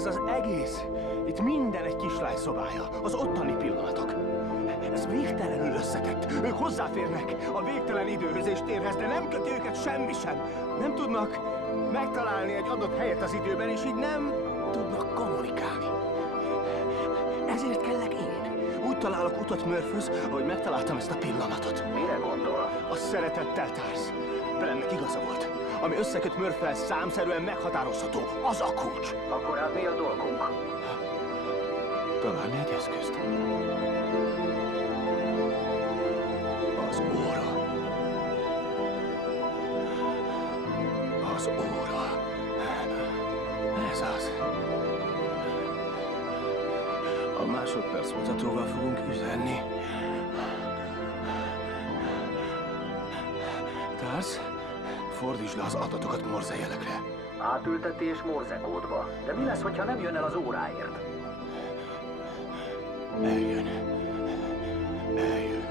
Ez az egész, itt minden egy kislány szobája, az ottani pillanatok. Ez végtelenül összetett. Ők hozzáférnek a végtelen időhöz és térhez, de nem köti őket semmi sem. Nem tudnak megtalálni egy adott helyet az időben, és így nem tudnak kommunikálni. Ezért kellek én. Úgy találok utat Murphöz, ahogy megtaláltam ezt a pillanatot. Mire gondol? A szeretettel társz. Belennek igaza volt. Ami összeköt Murphyvel számszerűen meghatározható, az a kulcs. Akkor hát mi a dolgunk? Találni egy eszközt. Az óra. Az óra. Ez az. A másodperc mutatóval fogunk üzenni. Társz, fordítsd le az adatokat morze jelekre. Átültetés morzekódba. De mi lesz, hogyha nem jön el az óráért? Eljön. Eljön.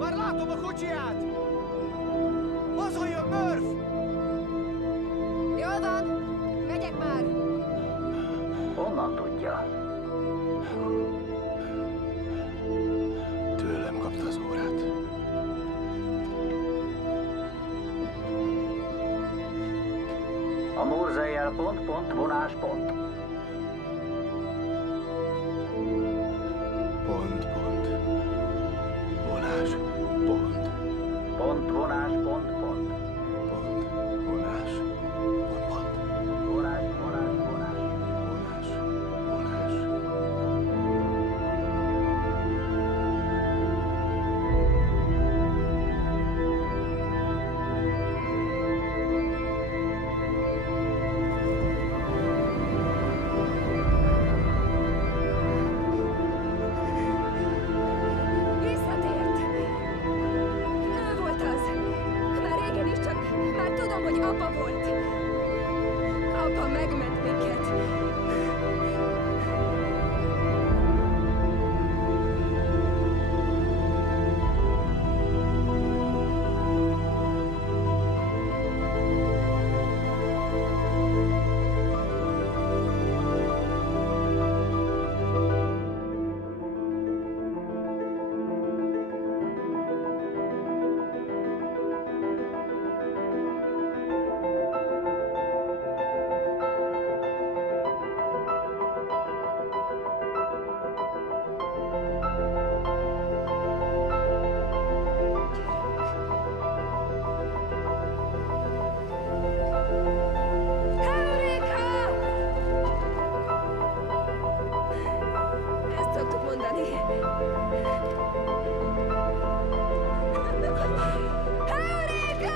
Már látom a kocsiját! Hazajön, Murph! Jól van, megyek már. Honnan tudja? Tőlem kapta az órát. A morzejel pont, vonás, pont. Pont. Vonás. Pont. Pont, vonás, pont. Pont. Vonás. Pont. Vonás. Vonás. Visszatért. Ő volt az. Már régen is, csak már tudom, hogy apa volt. Apa megment minket. Eureka! Ezt szoktuk mondani. Eureka!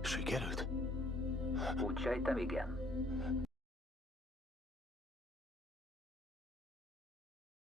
Sikerült? Úgy sejtem, igen.